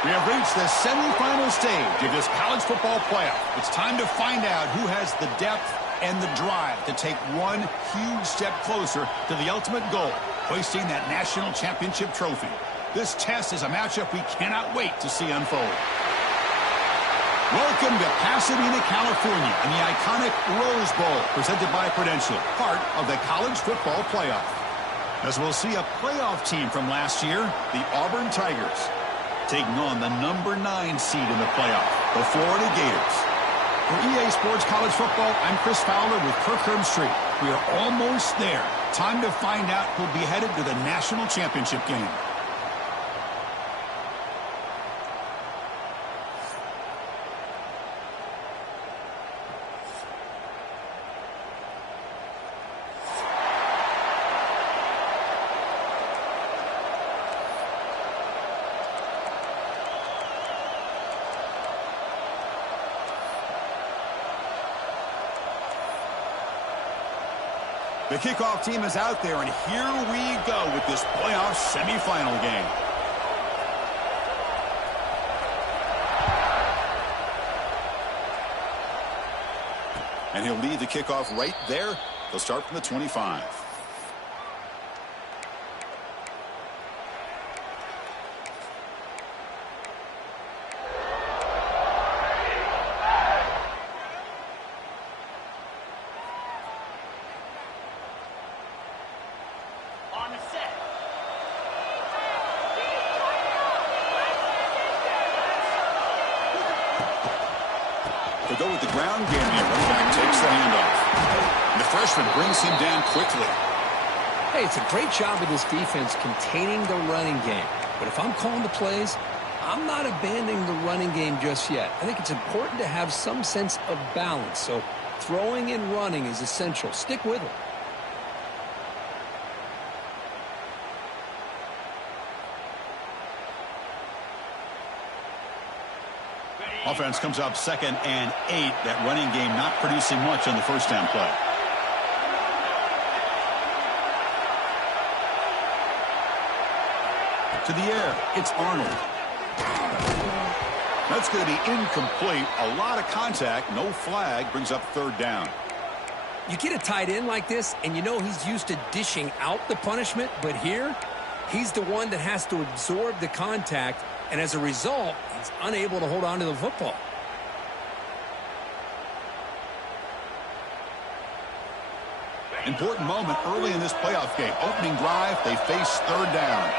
We have reached the semifinal stage of this college football playoff. It's time to find out who has the depth and the drive to take one huge step closer to the ultimate goal, hoisting that national championship trophy. This test is a matchup we cannot wait to see unfold. Welcome to Pasadena, California, and the iconic Rose Bowl, presented by Prudential, part of the college football playoff. As we'll see a playoff team from last year, the Auburn Tigers, taking on the number 9 seed in the playoff, the Florida Gators. For EA Sports College Football, I'm Chris Fowler with Kirkherm Street. We are almost there. Time to find out who'll be headed to the national championship game. The kickoff team is out there, and here we go with this playoff semifinal game. And he'll lead the kickoff right there. They'll start from the 25. They go with the ground game here. Running back takes the handoff. And the freshman brings him down quickly. Hey, it's a great job of this defense containing the running game. But if I'm calling the plays, I'm not abandoning the running game just yet. I think it's important to have some sense of balance. So throwing and running is essential. Stick with it. Offense comes up 2nd and 8. That running game not producing much on the first down play. To the air, it's Arnold. That's going to be incomplete. A lot of contact, no flag, brings up 3rd down. You get a tight end like this, and you know he's used to dishing out the punishment, but here, he's the one that has to absorb the contact, and as a result, he's unable to hold on to the football. Important moment early in this playoff game. Opening drive, they face 3rd down.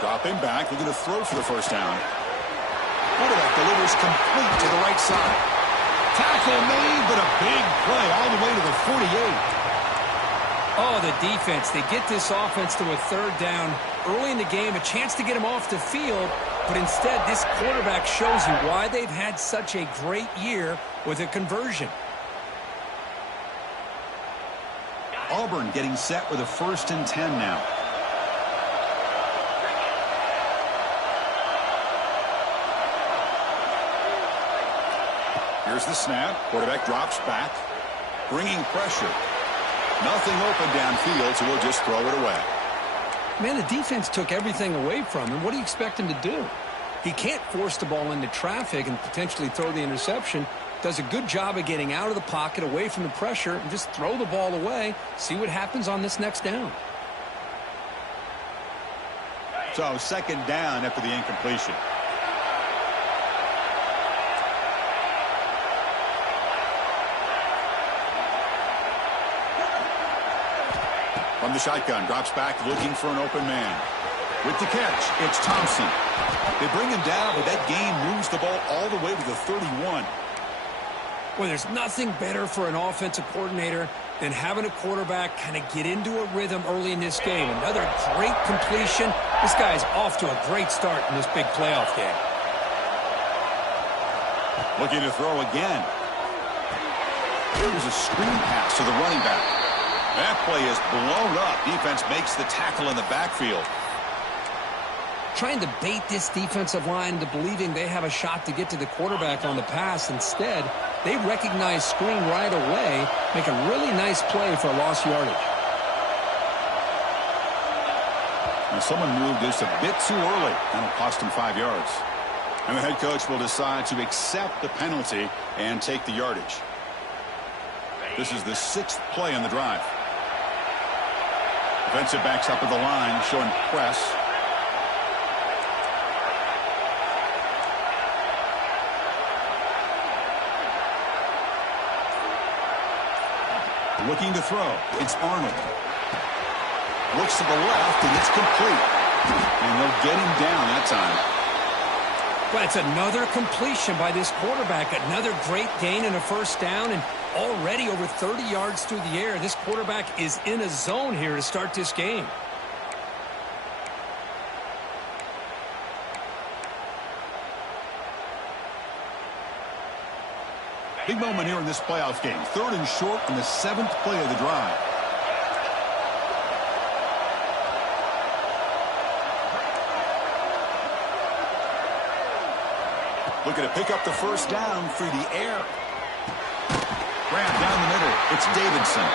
Dropping back, looking to throw for the first down. Quarterback delivers complete to the right side. Tackle made, but a big play all the way to the 48. Oh, the defense. They get this offense to a 3rd down early in the game, a chance to get him off the field, but instead this quarterback shows you why they've had such a great year with a conversion. Auburn getting set with a 1st and 10 now. Here's the snap. Quarterback drops back, bringing pressure. Nothing open downfield, so we'll just throw it away. Man, the defense took everything away from him. What do you expect him to do? He can't force the ball into traffic and potentially throw the interception. Does a good job of getting out of the pocket, away from the pressure, and just throw the ball away. See what happens on this next down. So 2nd down after the incompletion. From the shotgun, drops back looking for an open man. With the catch, it's Thompson. They bring him down, but that gain moves the ball all the way to the 31. Well, there's nothing better for an offensive coordinator than having a quarterback kind of get into a rhythm early in this game. Another great completion. This guy's off to a great start in this big playoff game. Looking to throw again. Here's a screen pass to the running back. That play is blown up. Defense makes the tackle in the backfield. trying to bait this defensive line into believing they have a shot to get to the quarterback on the pass. Instead, they recognize screen right away, make a really nice play for a lost yardage. Now someone moved just a bit too early, and it'll cost him 5 yards. And the head coach will decide to accept the penalty and take the yardage. This is the 6th play on the drive. Defensive backs up at the line, showing press. Looking to throw. It's Arnold. Looks to the left, and it's complete. And they'll get him down that time. Well, it's another completion by this quarterback. Another great gain and a first down, and already over 30 yards through the air. This quarterback is in a zone here to start this game. Big moment here in this playoff game. 3rd and short on the 7th play of the drive. Looking to pick up the first down through the air. Grab down the middle. It's Davidson.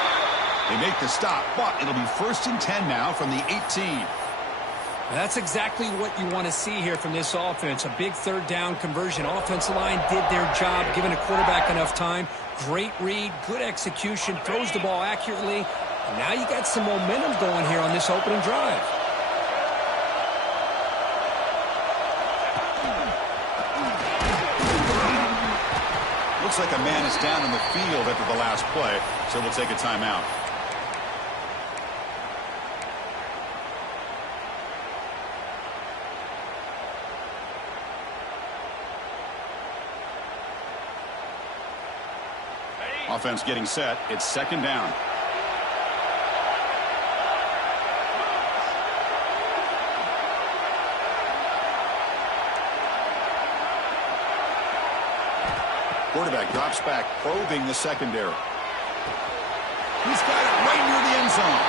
They make the stop, but it'll be 1st and 10 now from the 18. That's exactly what you want to see here from this offense. A big 3rd down conversion. Offensive line did their job, giving a quarterback enough time. Great read, good execution, throws the ball accurately. And now you got some momentum going here on this opening drive. Looks like a man is down in the field after the last play, so we'll take a timeout. Offense getting set. It's 2nd down. Quarterback drops back, probing the secondary. He's got it right near the end zone.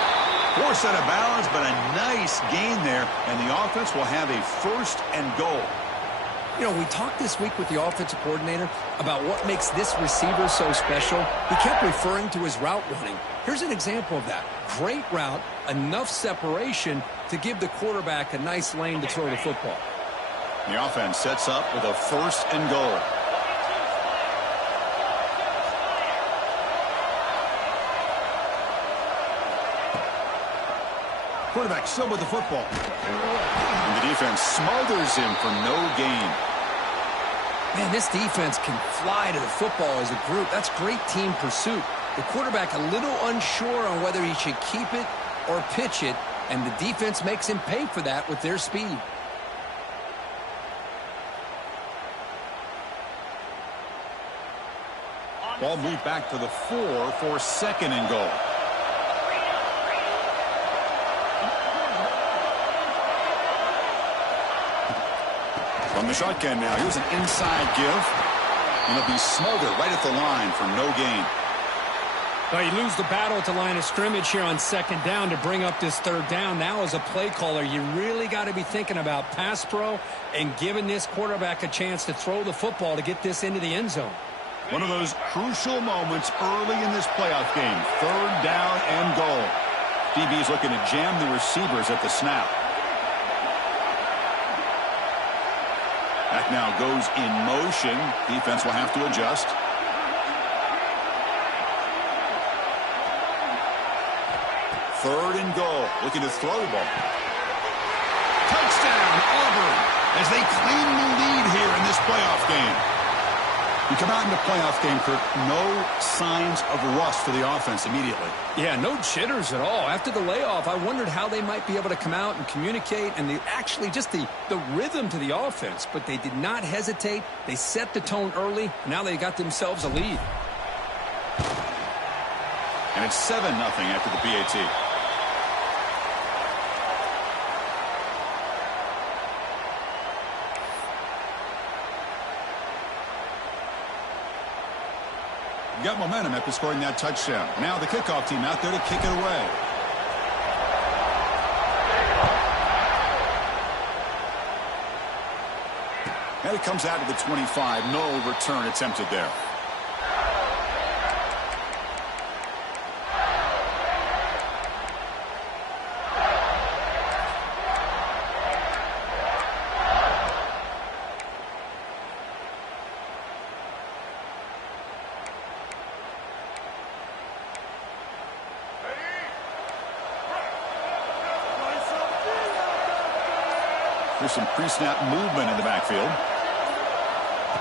Forced out of bounds, but a nice gain there, and the offense will have a 1st and goal. You know, we talked this week with the offensive coordinator about what makes this receiver so special. He kept referring to his route running. Here's an example of that. Great route, enough separation to give the quarterback a nice lane to throw the football. The offense sets up with a 1st and goal. Quarterback still with the football. And the defense smothers him for no gain. Man, this defense can fly to the football as a group. That's great team pursuit. The quarterback a little unsure on whether he should keep it or pitch it, and the defense makes him pay for that with their speed. Ball moved back to the 4 for 2nd and goal. From the shotgun now, here's an inside give. And it'll be smothered right at the line for no gain. Well, you lose the battle at the line of scrimmage here on 2nd down to bring up this 3rd down. Now as a play caller, you really got to be thinking about pass pro and giving this quarterback a chance to throw the football to get this into the end zone. One of those crucial moments early in this playoff game. 3rd down and goal. DB's looking to jam the receivers at the snap. Back now goes in motion. Defense will have to adjust. Third and goal. Looking to throw the ball. Touchdown, Auburn, as they claim the lead here in this playoff game. We come out in the playoff game, Kirk, no signs of rust for the offense immediately. Yeah, no jitters at all. After the layoff, I wondered how they might be able to come out and communicate and actually just the rhythm to the offense. But they did not hesitate. They set the tone early. Now they got themselves a lead. And it's 7-0 after the PAT. Got momentum after scoring that touchdown. Now the kickoff team out there to kick it away. And it comes out to the 25. No return attempted there. There's some pre-snap movement in the backfield.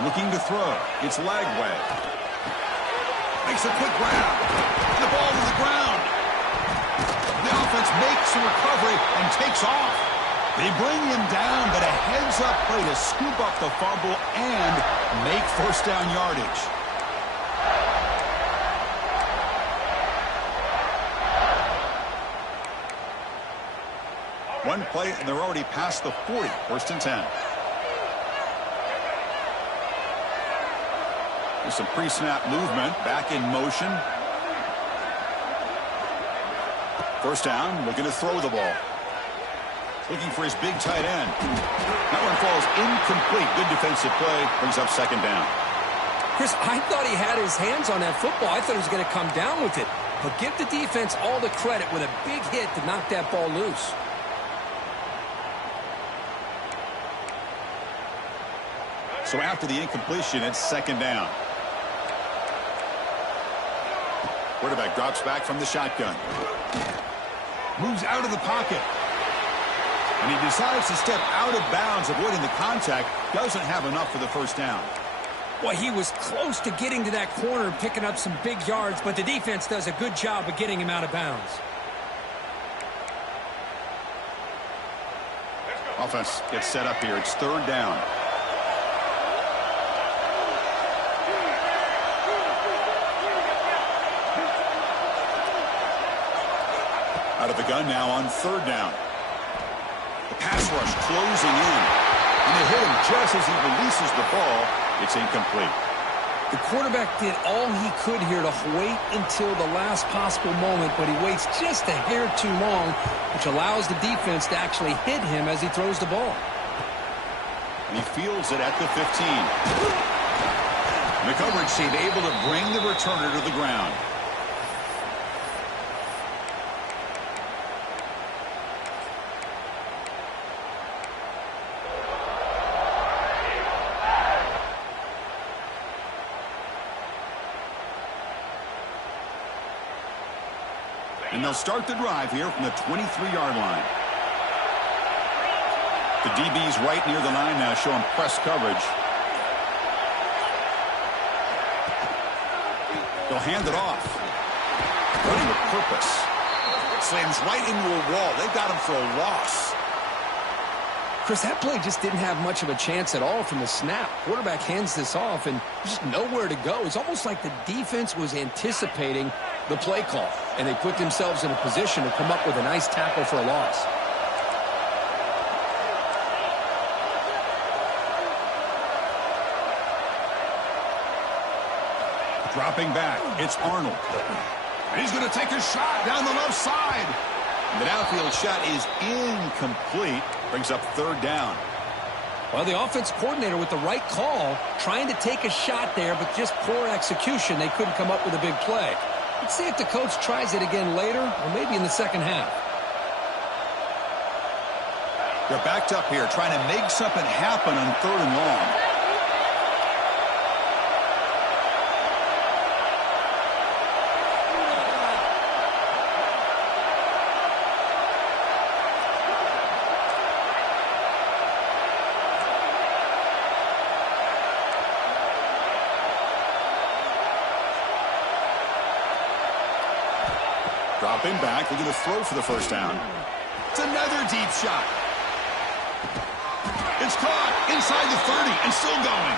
Looking to throw. It's Lagway. Makes a quick grab. The ball to the ground. The offense makes a recovery and takes off. They bring him down, but a heads-up play to scoop up the fumble and make first down yardage. One play, and they're already past the 40. First and 10. There's some pre-snap movement. Back in motion. First down, looking to throw the ball. Looking for his big tight end. That one falls incomplete. Good defensive play. Brings up second down. Chris, I thought he had his hands on that football. I thought he was going to come down with it. But give the defense all the credit with a big hit to knock that ball loose. So after the incompletion, it's second down. Quarterback drops back from the shotgun. Moves out of the pocket. And he decides to step out of bounds, avoiding the contact. Doesn't have enough for the first down. Well, he was close to getting to that corner and picking up some big yards, but the defense does a good job of getting him out of bounds. Offense gets set up here. It's third down. Out of the gun now on third down. The pass rush closing in. And they hit him just as he releases the ball. It's incomplete. The quarterback did all he could here to wait until the last possible moment, but he waits just a hair too long, which allows the defense to actually hit him as he throws the ball. And he fields it at the 15. And the coverage team able to bring the returner to the ground. And they'll start the drive here from the 23-yard line. The DB's right near the line now, showing press coverage. They'll hand it off. Running with purpose. Slams right into a wall. They've got him for a loss. Chris, that play just didn't have much of a chance at all from the snap. Quarterback hands this off, and there's just nowhere to go. It's almost like the defense was anticipating the play call, and they put themselves in a position to come up with a nice tackle for a loss. Dropping back, it's Arnold. And he's going to take a shot down the left side. The downfield shot is incomplete. Brings up third down. Well, the offense coordinator with the right call, trying to take a shot there, but just poor execution. They couldn't come up with a big play. Let's see if the coach tries it again later, or maybe in the second half. They're backed up here, trying to make something happen on third and long. Dropping back, looking to throw for the first down. It's another deep shot. It's caught inside the 30 and still going.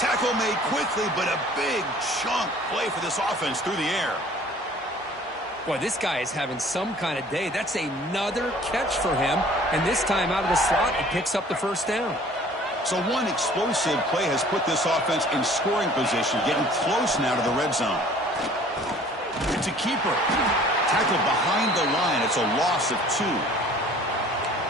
Tackle made quickly, but a big chunk play for this offense through the air. Boy, this guy is having some kind of day. That's another catch for him, and this time out of the slot, he picks up the first down. So one explosive play has put this offense in scoring position, getting close now to the red zone. It's a keeper. Tackled behind the line. It's a loss of 2.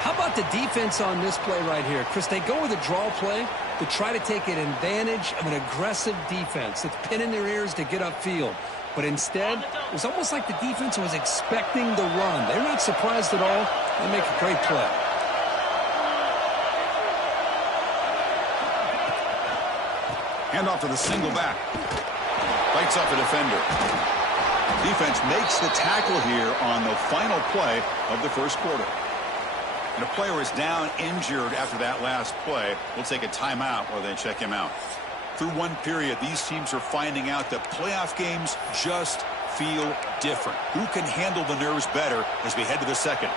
How about the defense on this play right here? Chris, they go with a draw play to try to take an advantage of an aggressive defense that's pinning their ears to get upfield. But instead, it was almost like the defense was expecting the run. They're not surprised at all. They make a great play. Hand off to the single back. Fights off a defender. Defense makes the tackle here on the final play of the first quarter. And a player is down injured after that last play. We'll take a timeout while they check him out. Through one period, these teams are finding out that playoff games just feel different. Who can handle the nerves better as we head to the second?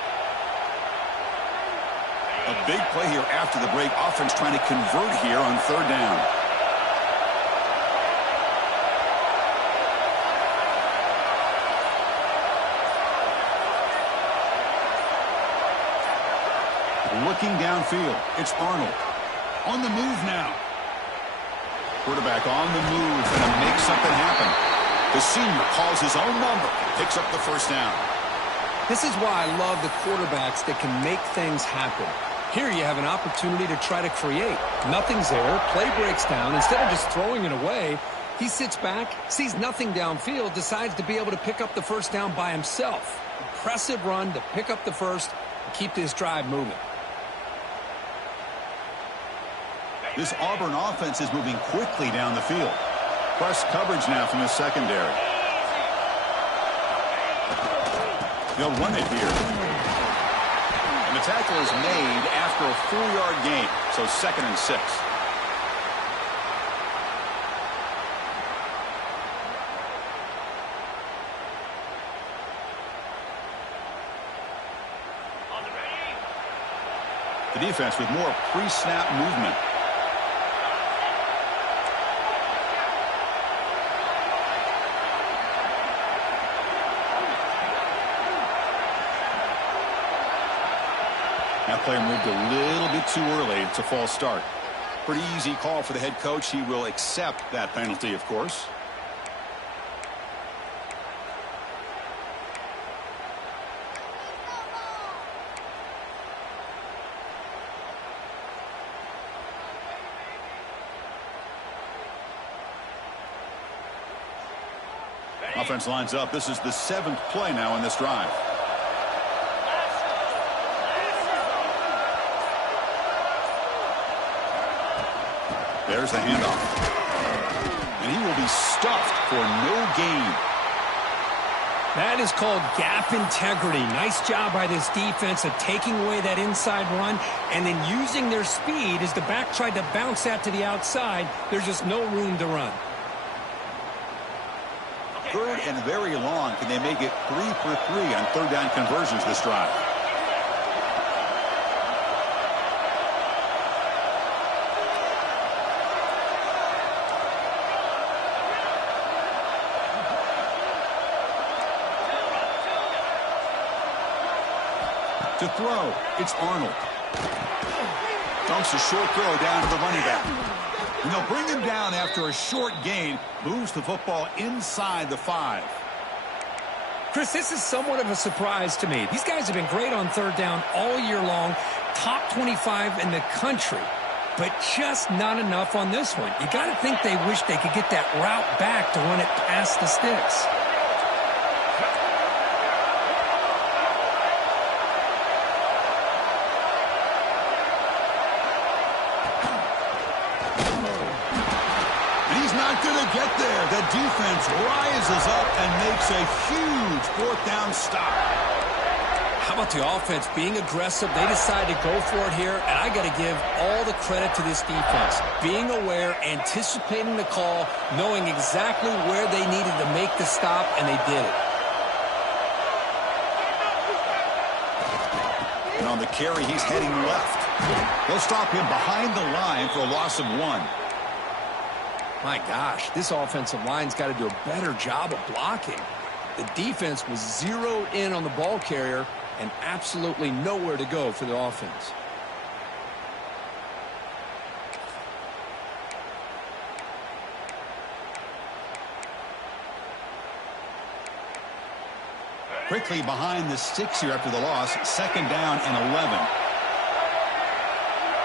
A big play here after the break. Offense trying to convert here on third down. Looking downfield, it's Arnold. On the move now. Quarterback on the move and to make something happen. The senior calls his own number, picks up the first down. This is why I love the quarterbacks that can make things happen. Here you have an opportunity to try to create. Nothing's there, play breaks down. Instead of just throwing it away, he sits back, sees nothing downfield, decides to be able to pick up the first down by himself. Impressive run to pick up the first and keep this drive moving. This Auburn offense is moving quickly down the field. Press coverage now from the secondary. They'll run it here. And the tackle is made after a 4-yard gain, so 2nd and 6. The defense with more pre-snap movement. That player moved a little bit too early. It's a false start. Pretty easy call for the head coach. He will accept that penalty, of course. Offense lines up. This is the 7th play now in this drive. There's the handoff. And he will be stuffed for no gain. That is called gap integrity. Nice job by this defense of taking away that inside run and then using their speed as the back tried to bounce that to the outside. There's just no room to run. 3rd and very long. Can they make it 3 for 3 on third down conversions this drive? To throw, it's Arnold. Dumps a short throw down to the running back. And they'll bring him down after a short gain. Moves the football inside the 5. Chris, this is somewhat of a surprise to me. These guys have been great on third down all year long. Top 25 in the country. But just not enough on this one. You got to think they wish they could get that route back to run it past the sticks. Get there. The defense rises up and makes a huge 4th down stop. How about the offense being aggressive? They decide to go for it here, and I got to give all the credit to this defense. Being aware, anticipating the call, knowing exactly where they needed to make the stop, and they did it. And on the carry, he's heading left. They'll stop him behind the line for a loss of 1. My gosh, this offensive line's got to do a better job of blocking. The defense was zeroed in on the ball carrier and absolutely nowhere to go for the offense. Quickly behind the sticks here after the loss. 2nd down and 11.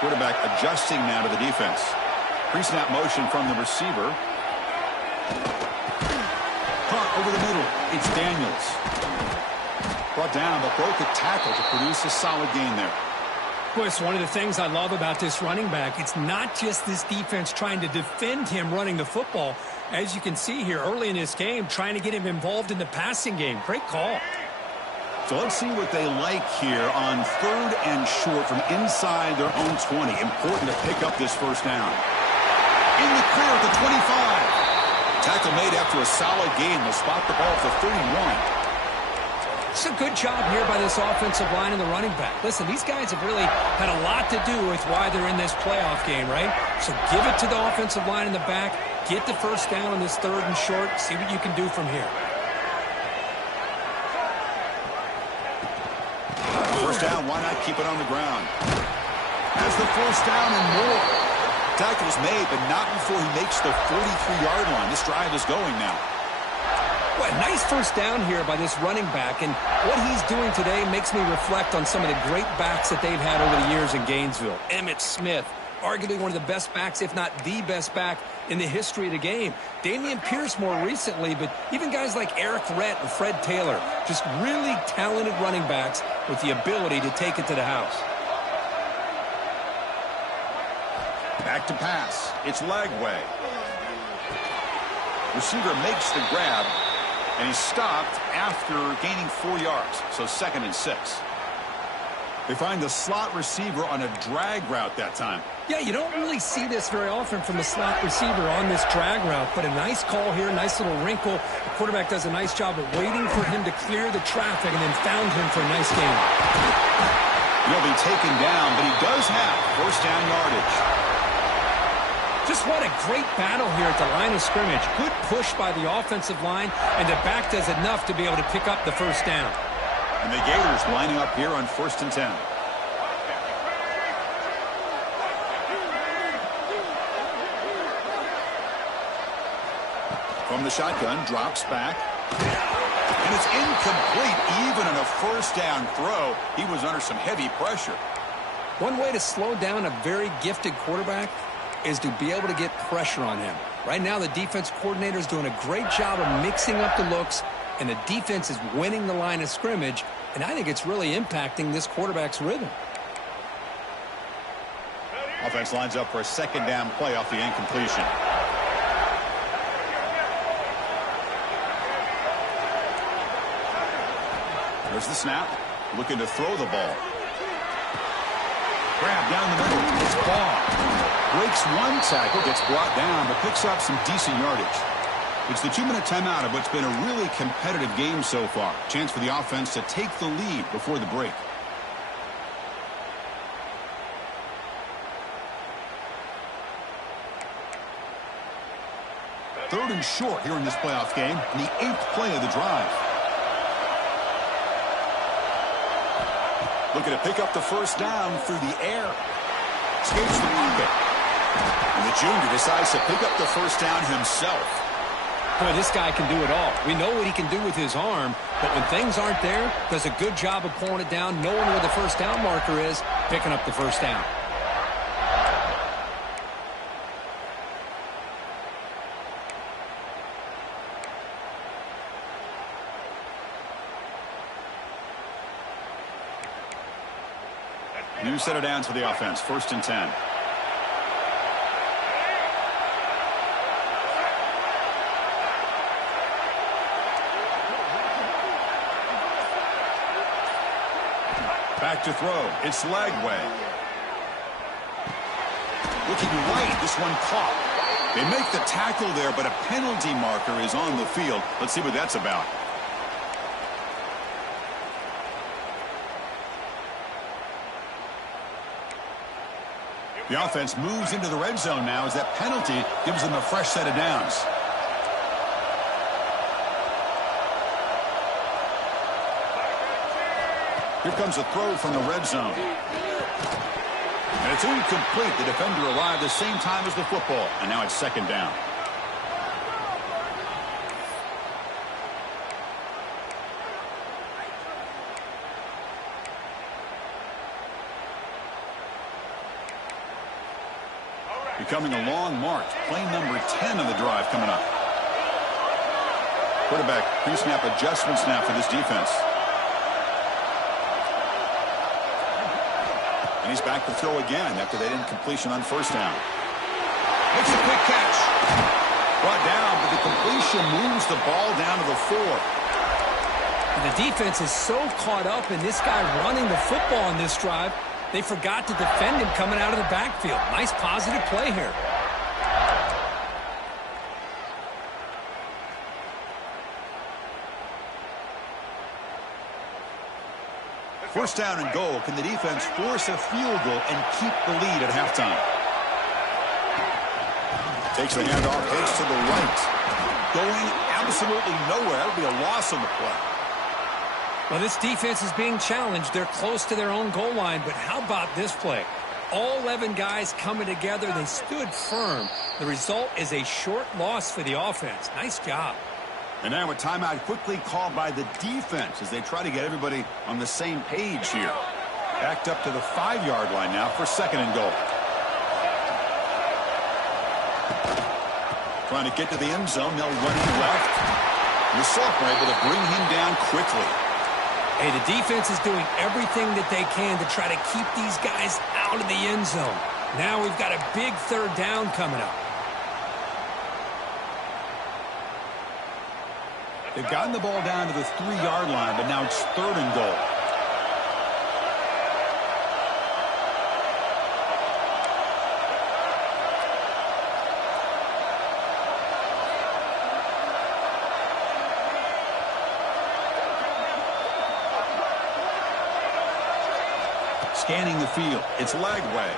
quarterback adjusting now to the defense. Pre-snap motion from the receiver. Caught over the middle. It's Daniels. Brought down, but broke the tackle to produce a solid gain there. Boy, it's one of the things I love about this running back. It's not just this defense trying to defend him running the football. As you can see here early in this game, trying to get him involved in the passing game. Great call. So let's see what they like here on 3rd and short from inside their own 20. Important to pick up this first down. In the clear at the 25. Tackle made after a solid gain. They'll spot the ball at the 31. It's a good job here by this offensive line and the running back. Listen, these guys have really had a lot to do with why they're in this playoff game, right? So give it to the offensive line in the back. Get the first down on this 3rd and short. See what you can do from here. First down, why not keep it on the ground? Has the first down and more. Tackle's made, but not before he makes the 43-yard line. This drive is going now. Well, nice first down here by this running back, and what he's doing today makes me reflect on some of the great backs that they've had over the years in Gainesville. Emmitt Smith, arguably one of the best backs, if not the best back in the history of the game. Damian Pierce more recently, but even guys like Eric Rett and Fred Taylor, just really talented running backs with the ability to take it to the house. Back to pass. It's Lagway. Receiver makes the grab, and he's stopped after gaining 4 yards, so 2nd and 6. They find the slot receiver on a drag route that time. Yeah, you don't really see this very often from the slot receiver on this drag route, but a nice call here, nice little wrinkle. The quarterback does a nice job of waiting for him to clear the traffic and then found him for a nice gain. He'll be taken down, but he does have first down yardage. Just what a great battle here at the line of scrimmage. Good push by the offensive line, and the back does enough to be able to pick up the first down. And the Gators lining up here on 1st and 10. From the shotgun, drops back. And it's incomplete. Even on a first down throw, he was under some heavy pressure. One way to slow down a very gifted quarterback is to be able to get pressure on him. Right now, the defense coordinator is doing a great job of mixing up the looks, and the defense is winning the line of scrimmage, and I think it's really impacting this quarterback's rhythm. Offense lines up for a 2nd down play off the incompletion. There's the snap. Looking to throw the ball. Grab down the middle. It's Baugh. Breaks one tackle, gets brought down, but picks up some decent yardage. It's the 2-minute timeout of what's been a really competitive game so far. Chance for the offense to take the lead before the break. Third and short here in this playoff game, and the 8th play of the drive. Looking to pick up the first down through the air. Escapes the pocket. And the junior decides to pick up the first down himself. Boy, this guy can do it all. We know what he can do with his arm, but when things aren't there, does a good job of pulling it down, knowing where the first down marker is, picking up the first down. New set of downs for the offense. 1st and 10. Back to throw. It's Lagway. Looking right. This one caught. They make the tackle there, but a penalty marker is on the field. Let's see what that's about. The offense moves into the red zone now as that penalty gives them a fresh set of downs. Here comes a throw from the red zone. And it's incomplete. The defender arrived the same time as the football, and now it's 2nd down. Becoming a long march. Play number 10 of the drive coming up. Quarterback pre-snap adjustments now for this defense. And he's back to throw again after that incompletion on first down. Makes a quick catch. Brought down, but the completion moves the ball down to the 4. The defense is so caught up in this guy running the football on this drive, they forgot to defend him coming out of the backfield. Nice positive play here. First down and goal. Can the defense force a field goal and keep the lead at halftime? Takes the handoff, takes to the right. Going absolutely nowhere. That'll be a loss on the play. Well, this defense is being challenged. They're close to their own goal line, but how about this play? All 11 guys coming together. They stood firm. The result is a short loss for the offense. Nice job. And now a timeout quickly called by the defense as they try to get everybody on the same page here. Backed up to the 5-yard line now for second and goal. Trying to get to the end zone. They'll run it left. The sophomore able to bring him down quickly. Hey, the defense is doing everything that they can to try to keep these guys out of the end zone. Now we've got a big third down coming up. They've gotten the ball down to the 3-yard line, but now it's third and goal. Scanning the field. It's Lagway.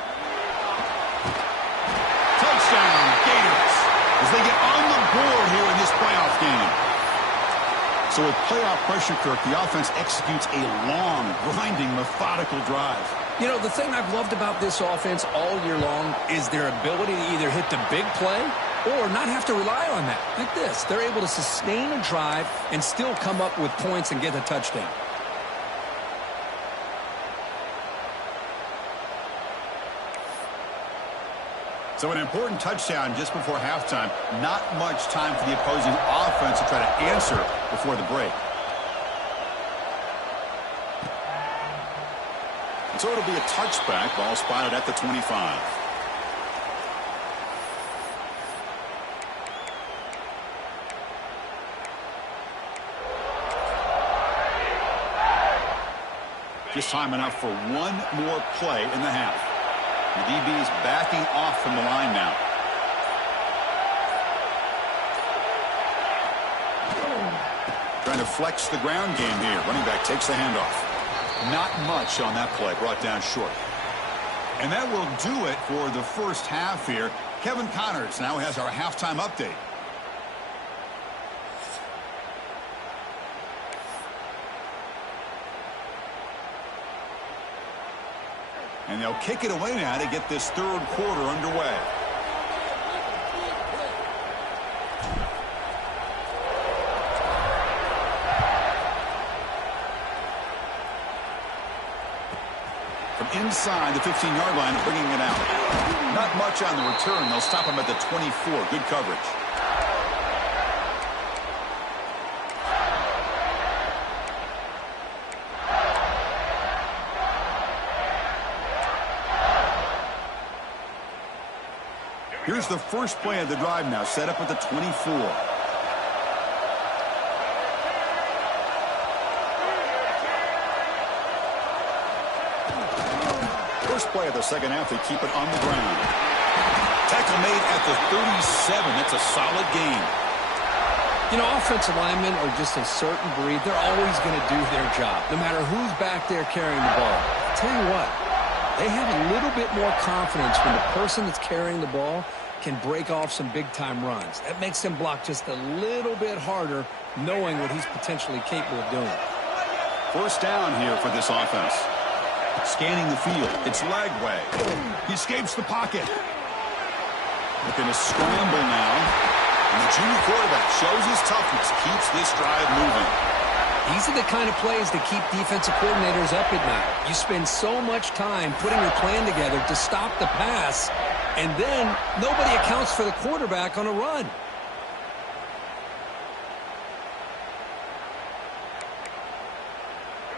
Touchdown, Gators, as they get on the board here in this playoff game. So with playoff pressure, Kirk, the offense executes a long, grinding, methodical drive. You know, the thing I've loved about this offense all year long is their ability to either hit the big play or not have to rely on that. Like this. They're able to sustain a drive and still come up with points and get a touchdown. So an important touchdown just before halftime. Not much time for the opposing offense to try to answer before the break. And so it'll be a touchback. Ball spotted at the 25. Just time enough for one more play in the half. The DB is backing off from the line now. Trying to flex the ground game here. Running back takes the handoff. Not much on that play. Brought down short. And that will do it for the first half here. Kevin Connors now has our halftime update. And they'll kick it away now to get this third quarter underway. From inside the 15-yard line, bringing it out. Not much on the return. They'll stop him at the 24. Good coverage. Here's the first play of the drive now, set up at the 24. First play of the second half, they keep it on the ground. Tackle made at the 37. That's a solid gain. You know, offensive linemen are just a certain breed. They're always going to do their job, no matter who's back there carrying the ball. I'll tell you what. They have a little bit more confidence when the person that's carrying the ball can break off some big-time runs. That makes them block just a little bit harder, knowing what he's potentially capable of doing. First down here for this offense. Scanning the field. It's Lagway. He escapes the pocket. Looking to scramble now. And the junior quarterback shows his toughness, keeps this drive moving. These are the kind of plays that keep defensive coordinators up at night. You spend so much time putting your plan together to stop the pass, and then nobody accounts for the quarterback on a run.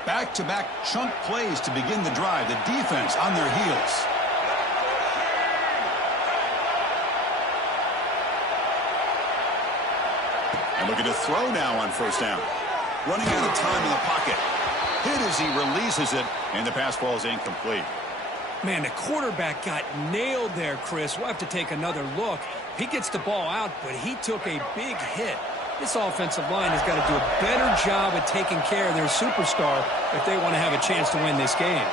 Back-to-back chunk plays to begin the drive. The defense on their heels. And looking to throw now on first down. Running out of time in the pocket. Hit as he releases it, and the pass ball is incomplete. Man, the quarterback got nailed there, Chris. We'll have to take another look. He gets the ball out, but he took a big hit. This offensive line has got to do a better job at taking care of their superstar if they want to have a chance to win this game.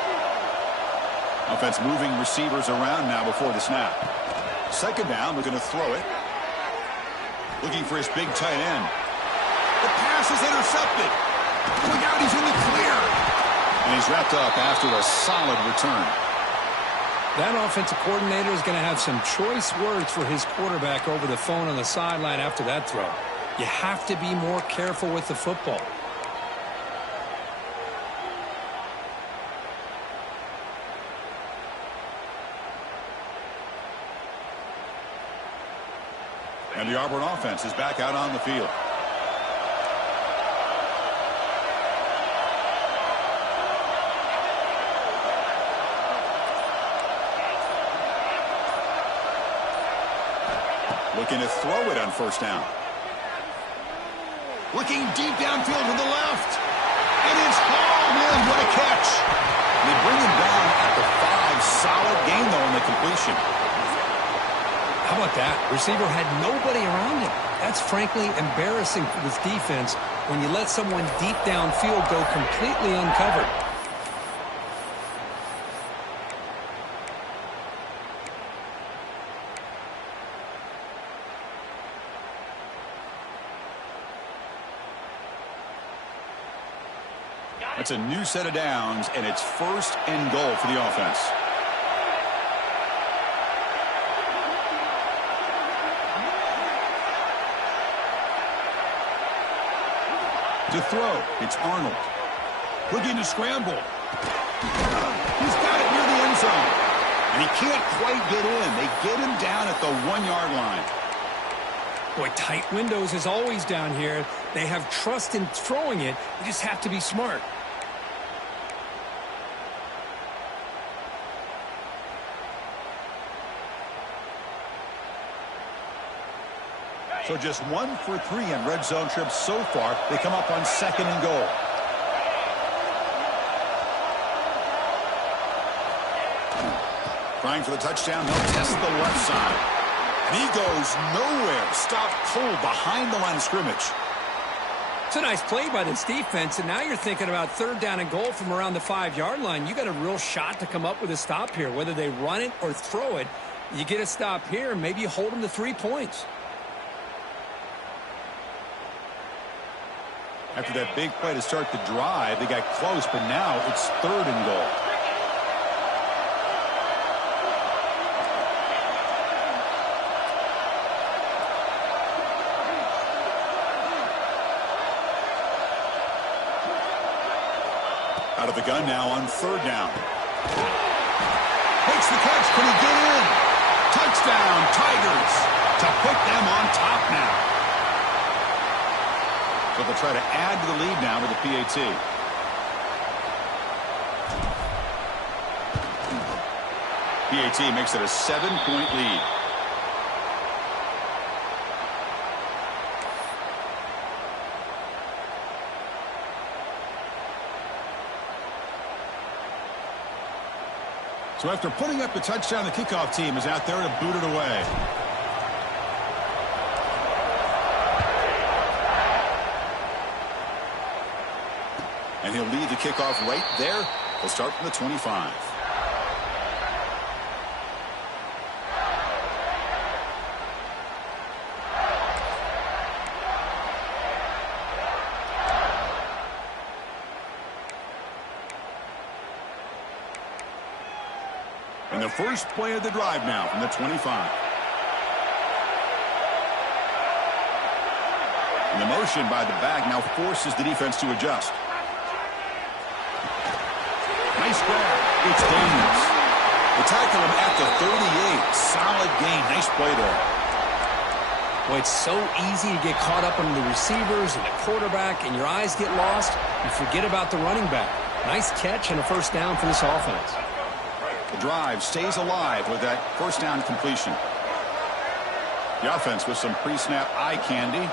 Offense moving receivers around now before the snap. Second down, looking to throw it. Looking for his big tight end. The pass is intercepted. Look out, he's in the clear. And he's wrapped up after a solid return. That offensive coordinator is going to have some choice words for his quarterback over the phone on the sideline after that throw. You have to be more careful with the football. And the Auburn offense is back out on the field. Looking to throw it on first down. Looking deep downfield to the left. And it's hauled in. What a catch. They bring him down at the 5. Solid gain, though, in the completion. How about that? Receiver had nobody around him. That's frankly embarrassing for this defense when you let someone deep downfield go completely uncovered. That's a new set of downs, and it's first and goal for the offense. To throw, it's Arnold. Looking to scramble. He's got it near the end zone. And he can't quite get in. They get him down at the 1-yard line. Boy, tight windows is always down here. They have trust in throwing it. You just have to be smart. So just 1 for 3 on red zone trips so far. They come up on second and goal. Trying for the touchdown. They'll test the left side. And he goes nowhere. Stop cold behind the line of scrimmage. It's a nice play by this defense, and now you're thinking about third down and goal from around the 5-yard line. You got a real shot to come up with a stop here. Whether they run it or throw it, you get a stop here, and maybe you hold them to 3 points. After that big play to start the drive, they got close, but now it's third and goal. Out of the gun now on third down. Makes the catch. Can he get in? Touchdown, Tigers, to put them on top now. So they'll try to add to the lead now with the PAT. PAT makes it a 7-point lead. So after putting up the touchdown, the kickoff team is out there to boot it away. And he'll lead the kickoff right there. He'll start from the 25. And the first play of the drive now from the 25. And the motion by the back now forces the defense to adjust. Nice grab. It's Daniels. They tackle him at the 38. Solid gain. Nice play there. Well, it's so easy to get caught up on the receivers and the quarterback, and your eyes get lost. You forget about the running back. Nice catch and a first down for this offense. The drive stays alive with that first down completion. The offense with some pre-snap eye candy.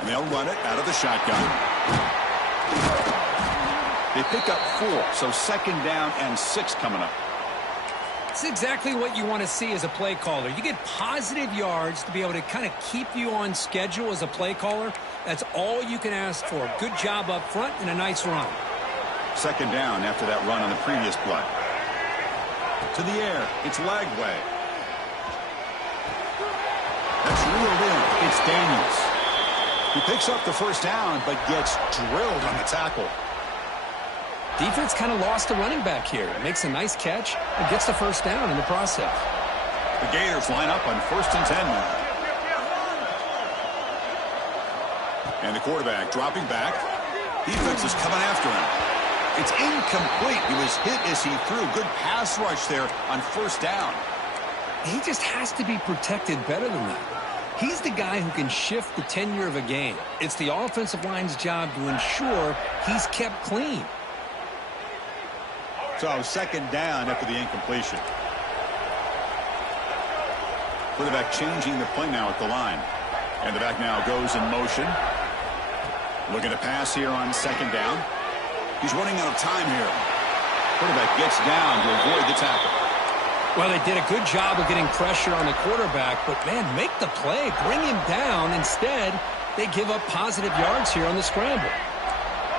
And they'll run it out of the shotgun. They pick up 4, so second down and 6 coming up. It's exactly what you want to see as a play caller. You get positive yards to be able to kind of keep you on schedule as a play caller. That's all you can ask for. Good job up front and a nice run. Second down after that run on the previous play. To the air. It's Lagway. That's reeled in. It's Daniels. He picks up the first down, but gets drilled on the tackle. Defense kind of lost the running back here. Makes a nice catch and gets the first down in the process. The Gators line up on 1st and 10 now. And the quarterback dropping back. Defense is coming after him. It's incomplete. He was hit as he threw. Good pass rush there on first down. He just has to be protected better than that. He's the guy who can shift the tenure of a game. It's the offensive line's job to ensure he's kept clean. So second down after the incompletion. Quarterback changing the play now at the line. And the back now goes in motion. Looking to pass here on second down. He's running out of time here. Quarterback gets down to avoid the tackle. Well, they did a good job of getting pressure on the quarterback, but, man, make the play. Bring him down. Instead, they give up positive yards here on the scramble.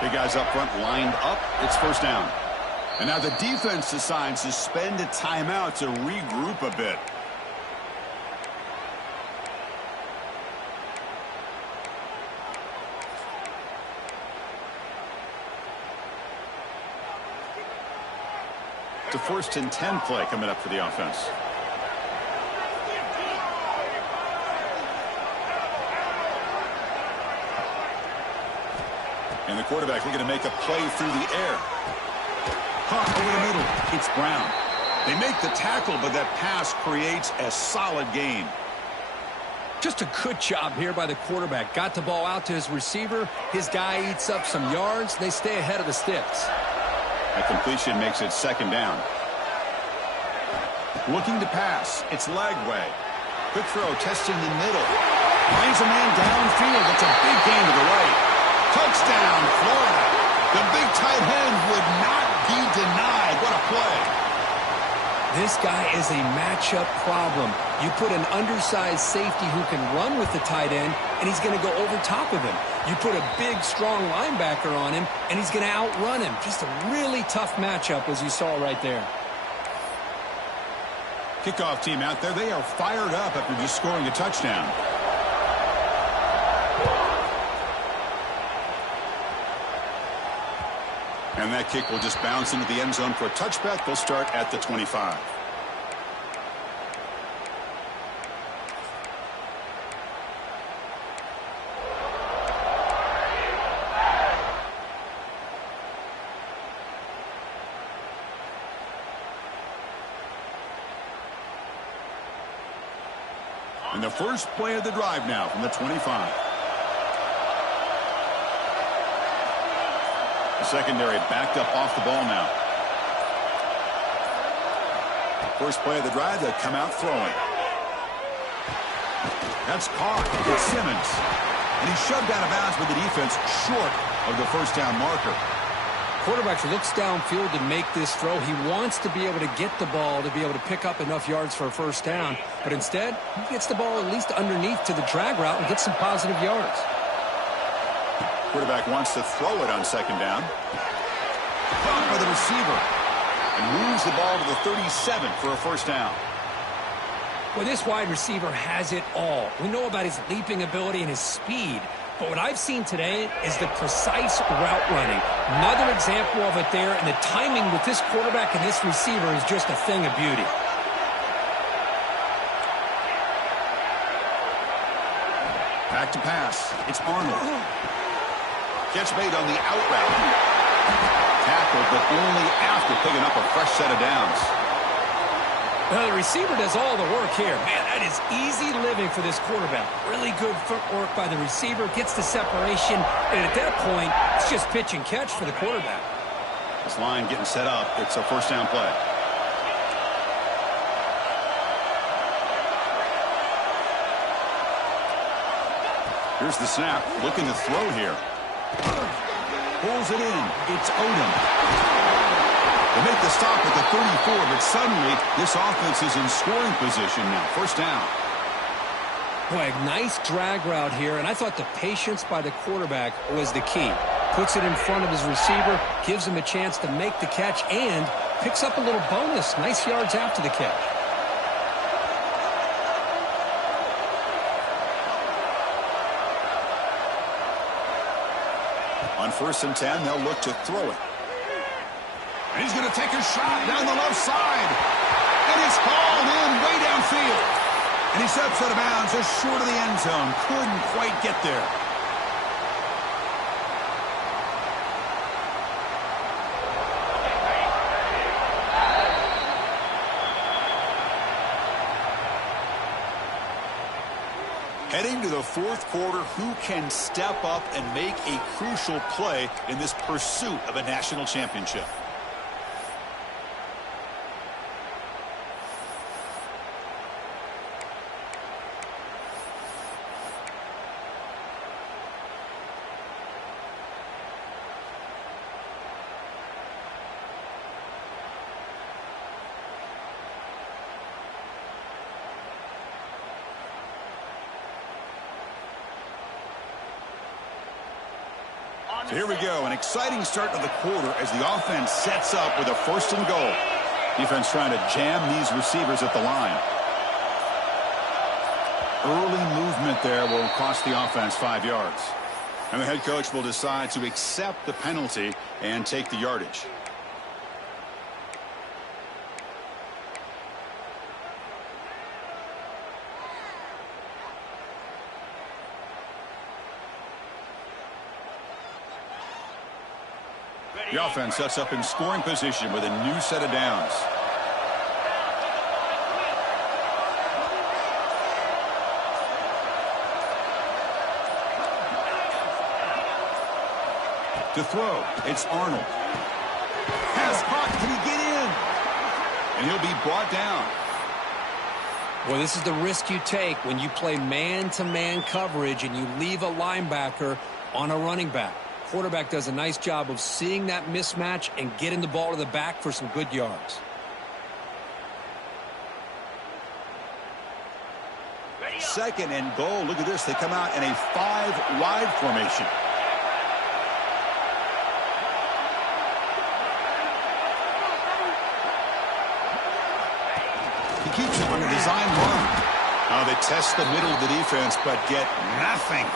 Big guys up front lined up. It's first down. And now the defense decides to spend a timeout to regroup a bit. It's a 1st and 10 play coming up for the offense. And the quarterback looking to make a play through the air. Caught over the middle. It's Brown. They make the tackle, but that pass creates a solid gain. Just a good job here by the quarterback. Got the ball out to his receiver. His guy eats up some yards. They stay ahead of the sticks. That completion makes it second down. Looking to pass. It's Lagway. Quick throw, testing the middle. Finds a man downfield. That's a big gain to the right. Touchdown, Florida. The big tight end would not be denied. What a play. This guy is a matchup problem. You put an undersized safety who can run with the tight end, and he's going to go over top of him. You put a big, strong linebacker on him, and he's going to outrun him. Just a really tough matchup, as you saw right there. Kickoff team out there. They are fired up after just scoring a touchdown. And that kick will just bounce into the end zone for a touchback. They'll start at the 25. And the first play of the drive now from the 25. The secondary backed up off the ball now. First play of the drive, they come out throwing. That's caught. It's Simmons. And he's shoved out of bounds with the defense short of the first down marker. Quarterback looks downfield to make this throw. He wants to be able to get the ball to be able to pick up enough yards for a first down. But instead, he gets the ball at least underneath to the drag route and gets some positive yards. Quarterback wants to throw it on second down. Caught by the receiver. And moves the ball to the 37 for a first down. Well, this wide receiver has it all. We know about his leaping ability and his speed. But what I've seen today is the precise route running. Another example of it there, and the timing with this quarterback and this receiver is just a thing of beauty. Back to pass. It's Arnold. Catch made on the out route. Tackled, but only after picking up a fresh set of downs. Well, the receiver does all the work here. Man, that is easy living for this quarterback. Really good footwork by the receiver. Gets the separation. And at that point, it's just pitch and catch for the quarterback. This line getting set up. It's a first down play. Here's the snap. Looking to throw here. Pulls it in. It's Odom. They make the stop at the 34, but suddenly this offense is in scoring position now. First down. Boy, nice drag route here, and I thought the patience by the quarterback was the key. Puts it in front of his receiver, gives him a chance to make the catch, and picks up a little bonus. Nice yards after the catch. On 1st and 10, they'll look to throw it. And he's going to take a shot down the left side. And it's hauled in way downfield. And he steps out of bounds just short of the end zone. Couldn't quite get there. Heading to the fourth quarter, who can step up and make a crucial play in this pursuit of a national championship? So here we go, an exciting start of the quarter as the offense sets up with a 1st and goal. Defense trying to jam these receivers at the line. Early movement there will cost the offense 5 yards. And the head coach will decide to accept the penalty and take the yardage. The offense sets up in scoring position with a new set of downs. To throw, it's Arnold. Pass caught, can he get in? And he'll be brought down. Well, this is the risk you take when you play man-to-man coverage and you leave a linebacker on a running back. Quarterback does a nice job of seeing that mismatch and getting the ball to the back for some good yards. Second and goal. Look at this. They come out in a 5-wide formation. He keeps it on a design run. They test the middle of the defense, but get nothing.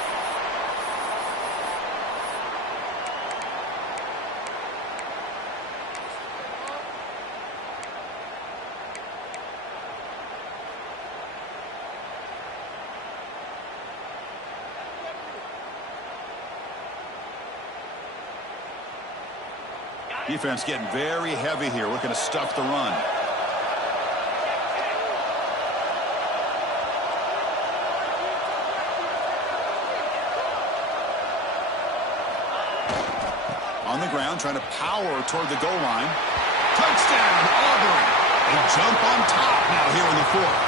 Defense getting very heavy here, looking to stuff the run. On the ground, trying to power toward the goal line. Touchdown, Auburn. They jump on top now here in the fourth.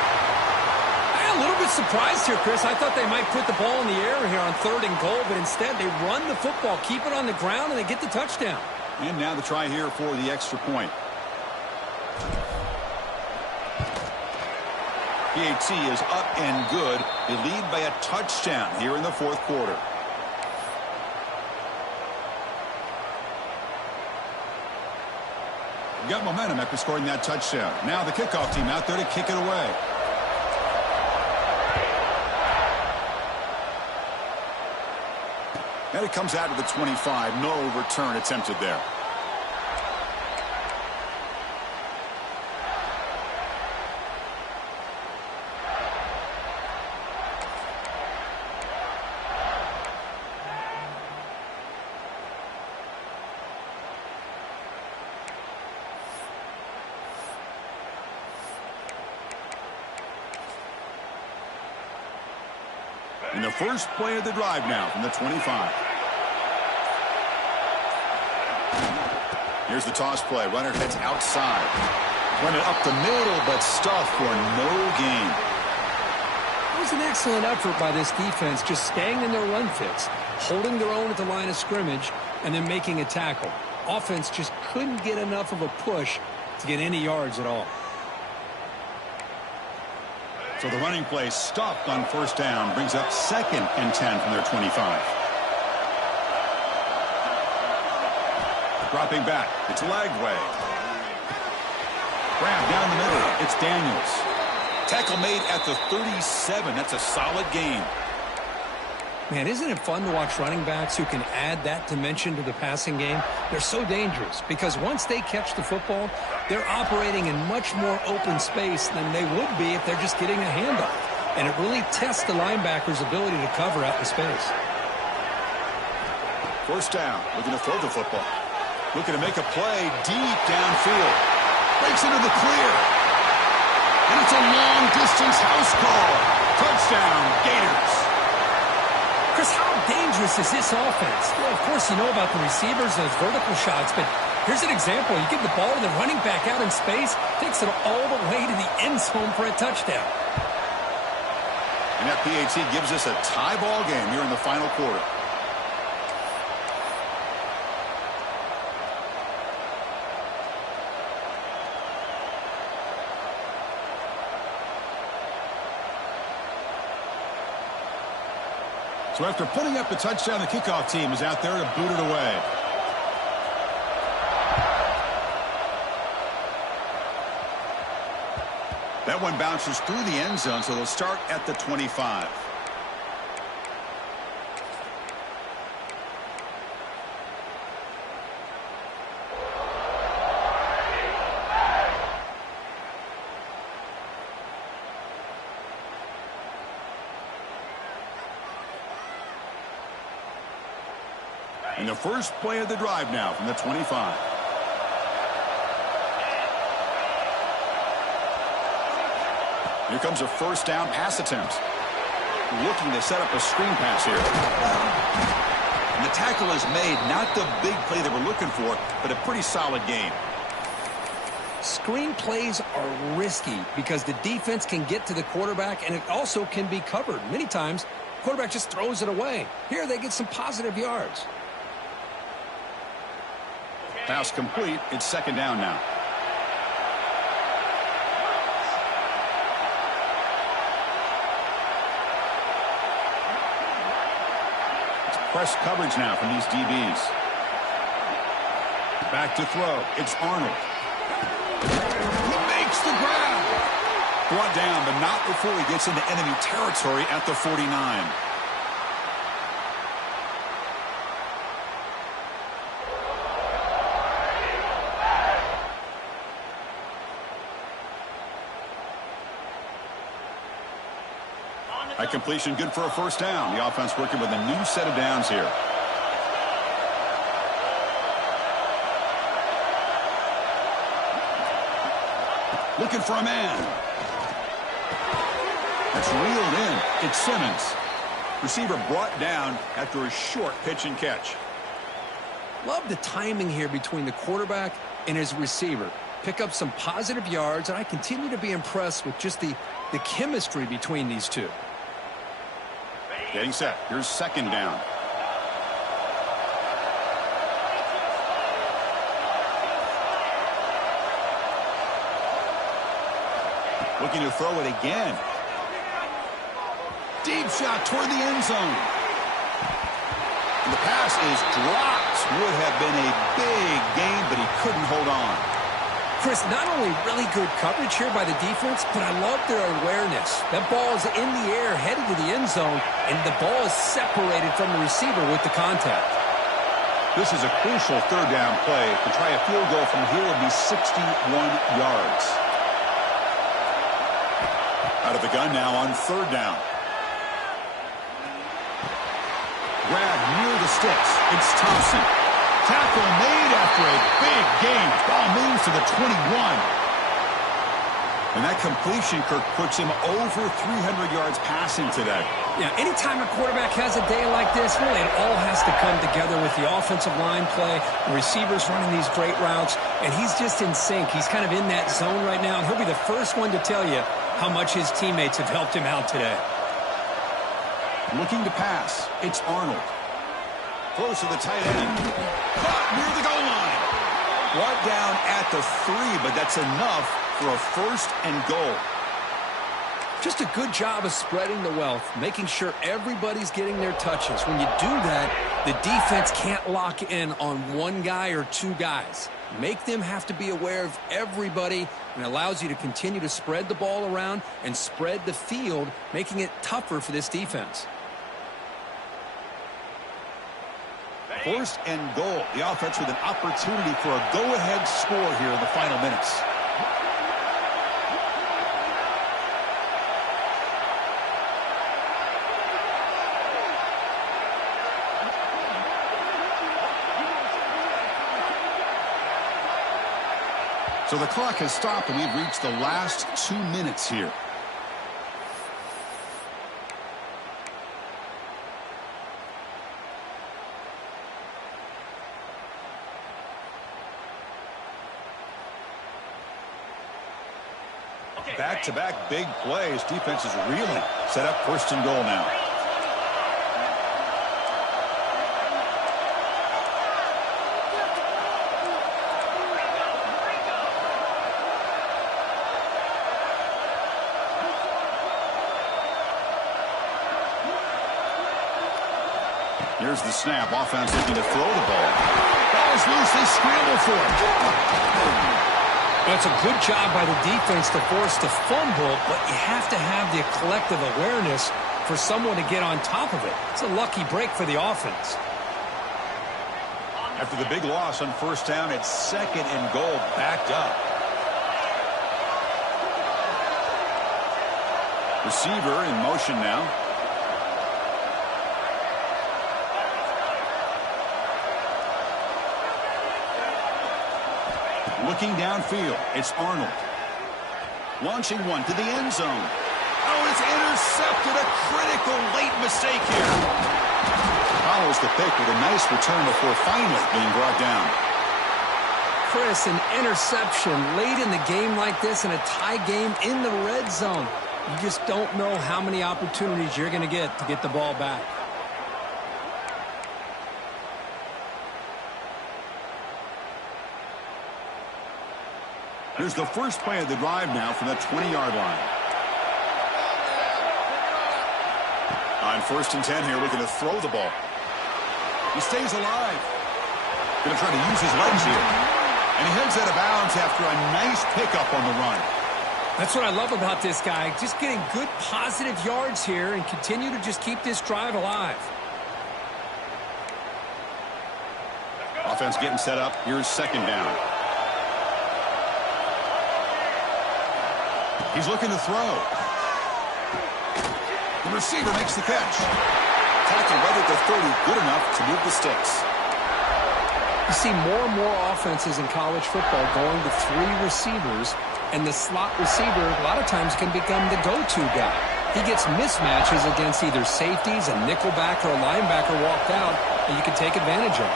A little bit surprised here, Chris. I thought they might put the ball in the air here on 3rd and goal, but instead they run the football, keep it on the ground, and they get the touchdown. And now the try here for the extra point. PAT is up and good. They lead by a touchdown here in the fourth quarter. Got momentum after scoring that touchdown. Now the kickoff team out there to kick it away. And it comes out to the 25. No return attempted there. And the first play of the drive now from the 25. Here's the toss play. Runner heads outside. Run it up the middle, but stuffed for no gain. It was an excellent effort by this defense, just staying in their run fits, holding their own at the line of scrimmage, and then making a tackle. Offense just couldn't get enough of a push to get any yards at all. So the running play stopped on first down, brings up 2nd and 10 from their 25. Dropping back, it's Lagway. Grab down the middle, it's Daniels. Tackle made at the 37, that's a solid gain. Man, isn't it fun to watch running backs who can add that dimension to the passing game? They're so dangerous because once they catch the football, they're operating in much more open space than they would be if they're just getting a handoff. And it really tests the linebacker's ability to cover out the space. First down, looking to throw the football. Looking to make a play deep downfield. Breaks into the clear. And it's a long-distance house call. Touchdown, Gators. Chris, how dangerous is this offense? Well, of course, you know about the receivers and those vertical shots, but here's an example. You give the ball to the running back out in space, takes it all the way to the end zone for a touchdown. And that PAT gives us a tie ball game here in the final quarter. So after putting up the touchdown, the kickoff team is out there to boot it away. That one bounces through the end zone, so they'll start at the 25. And the first play of the drive now from the 25. Here comes a first down pass attempt. Looking to set up a screen pass here. And the tackle is made. Not the big play they were looking for, but a pretty solid gain. Screen plays are risky because the defense can get to the quarterback, and it also can be covered. Many times, the quarterback just throws it away. Here, they get some positive yards. Pass complete. It's second down now. It's press coverage now from these DBs. Back to throw. It's Arnold. He makes the grab. Brought down, but not before he gets into enemy territory at the 49. That completion good for a first down. The offense working with a new set of downs here. Looking for a man. That's reeled in. It's Simmons. Receiver brought down after a short pitch and catch. Love the timing here between the quarterback and his receiver. Pick up some positive yards, and I continue to be impressed with just the chemistry between these two. Getting set. Here's second down. Looking to throw it again. Deep shot toward the end zone. And the pass is dropped. Would have been a big gain, but he couldn't hold on. Chris, not only really good coverage here by the defense, but I love their awareness. That ball is in the air, headed to the end zone, and the ball is separated from the receiver with the contact. This is a crucial third down play. To try a field goal from here would be 61 yards. Out of the gun now on third down. Grab near the sticks. It's Thompson. Tackle made after a big gain. Ball moves to the 21. And that completion, Kirk, puts him over 300 yards passing today. Yeah, anytime a quarterback has a day like this, really it all has to come together with the offensive line play, the receivers running these great routes, and he's just in sync. He's kind of in that zone right now, and he'll be the first one to tell you how much his teammates have helped him out today. Looking to pass, it's Arnold. Throws to the tight end. Caught near the goal line. Brought down at the 3, but that's enough for a 1st and goal. Just a good job of spreading the wealth, making sure everybody's getting their touches. When you do that, the defense can't lock in on one guy or two guys. Make them have to be aware of everybody, and it allows you to continue to spread the ball around and spread the field, making it tougher for this defense. 1st and goal. The offense with an opportunity for a go-ahead score here in the final minutes. So the clock has stopped, and we've reached the last 2 minutes here. Back-to-back big plays. Defense is reeling. Set up 1st and goal now. Here's the snap. Offense looking to throw the ball. Ball's loose. They scramble for it. That's a good job by the defense to force the fumble, but you have to have the collective awareness for someone to get on top of it. It's a lucky break for the offense. After the big loss on 1st down, it's 2nd and goal, backed up. Receiver in motion now. Looking downfield, it's Arnold. Launching one to the end zone. Oh, it's intercepted. A critical late mistake here. Follows the pick with a nice return before finally being brought down. Chris, an interception late in the game like this in a tie game in the red zone. You just don't know how many opportunities you're going to get the ball back. Here's the first play of the drive now from the 20-yard line. On 1st and 10 here, looking to throw the ball. He stays alive. Going to try to use his legs here. And he heads out of bounds after a nice pickup on the run. That's what I love about this guy. Just getting good positive yards here and continue to just keep this drive alive. Offense getting set up. Here's 2nd down. He's looking to throw. The receiver makes the catch. Tackle right at the 30, good enough to move the sticks. You see more and more offenses in college football going to 3 receivers, and the slot receiver a lot of times can become the go-to guy. He gets mismatches against either safeties, a nickelback, or a linebacker walked out, and you can take advantage of.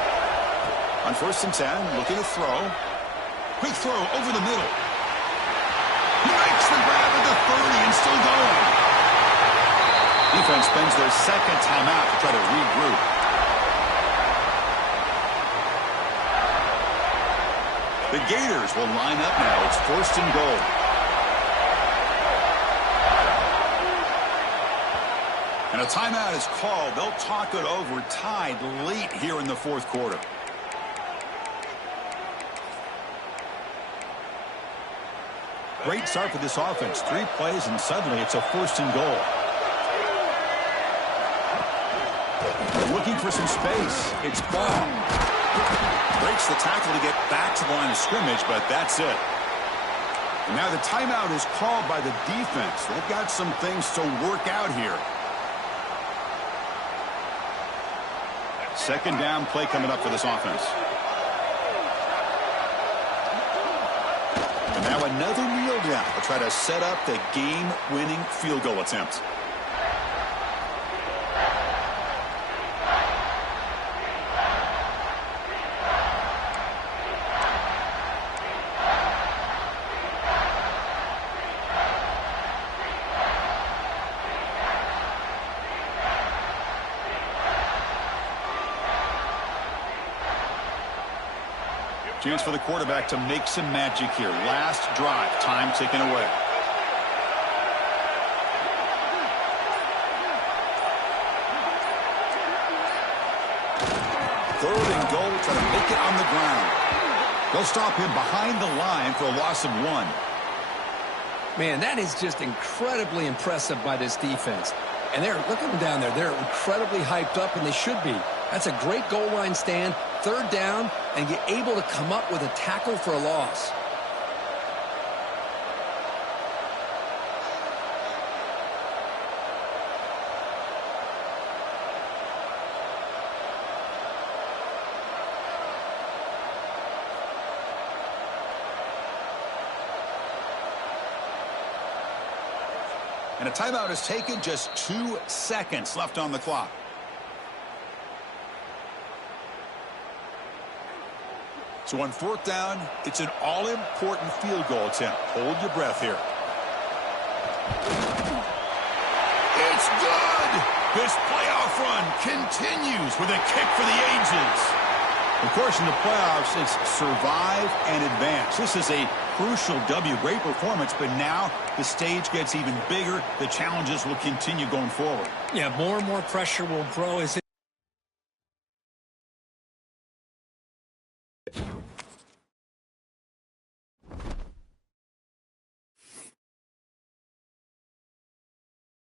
On 1st and 10, looking to throw. Quick throw over the middle. He makes the grab at the 30 and still going. Defense spends their 2nd timeout to try to regroup. The Gators will line up now. It's 1st and goal. And a timeout is called. They'll talk it over, tied late here in the 4th quarter. Great start for this offense. 3 plays, and suddenly it's a 1st and goal. Looking for some space. It's Ball. Breaks the tackle to get back to the line of scrimmage, but that's it. And now the timeout is called by the defense. They've got some things to work out here. 2nd down play coming up for this offense. And now another kneel Third down. They'll try to set up the game-winning field goal attempt. Chance for the quarterback to make some magic here. Last drive, time taken away. Third and goal, try to make it on the ground. They'll stop him behind the line for a loss of 1. Man, that is just incredibly impressive by this defense. And look at them down there. They're incredibly hyped up, and they should be. That's a great goal line stand. Third down, and you're able to come up with a tackle for a loss. And a timeout is taken. Just 2 seconds left on the clock. So on fourth down, it's an all-important field goal attempt. Hold your breath here. It's good! This playoff run continues with a kick for the ages. Of course, in the playoffs, it's survive and advance. This is a crucial W. Great performance, but now the stage gets even bigger. The challenges will continue going forward. Yeah, more and more pressure will grow as